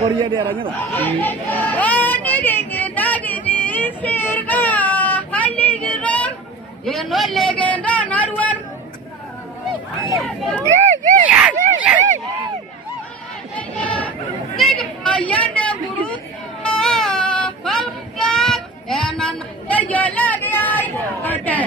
Korea dia aranya lah. Oh, ni dagi di sirga, hali gira, ye no legenda narwan. Nig ayane guru, falka, enan ya lagi ay, ate.